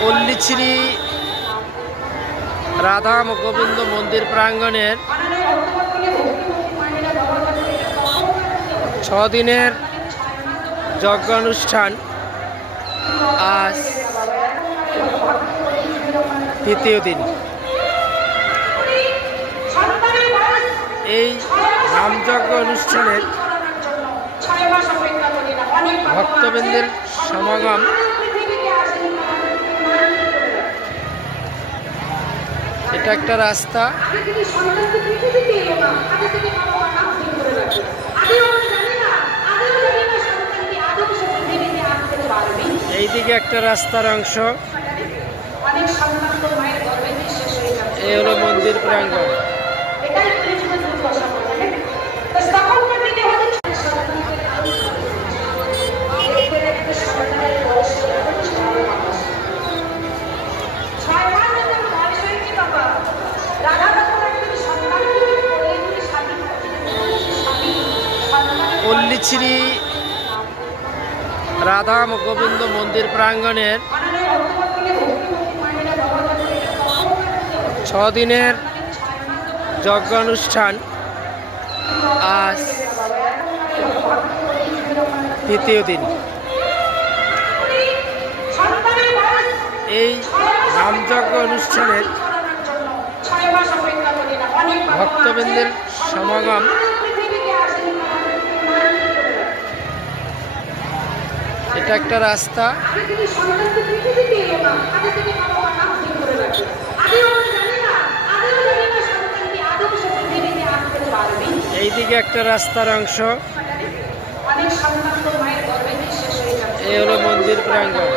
পল্লীশ্রী রাধা গোবিন্দ মন্দির প্রাঙ্গণের 6 দিনের যজ্ঞ অনুষ্ঠান আজ তৃতীয় দিন। এই নামযজ্ঞ অনুষ্ঠানের ভক্তবৃন্দের সমাগম এটা একটা রাস্তা। এইদিকে একটা রাস্তার অংশ, এই হলো মন্দির প্রাঙ্গণ। পল্লীশ্রী রাধা গোবিন্দ মন্দির প্রাঙ্গণের 6 দিনের যজ্ঞ অনুষ্ঠান আজ তৃতীয় দিন। এই নামযজ্ঞ অনুষ্ঠানের ভক্তবৃন্দের সমাগম এটা একটা রাস্তা। এইদিকে একটা রাস্তার অংশ, এই হলো মন্দির প্রাঙ্গণ।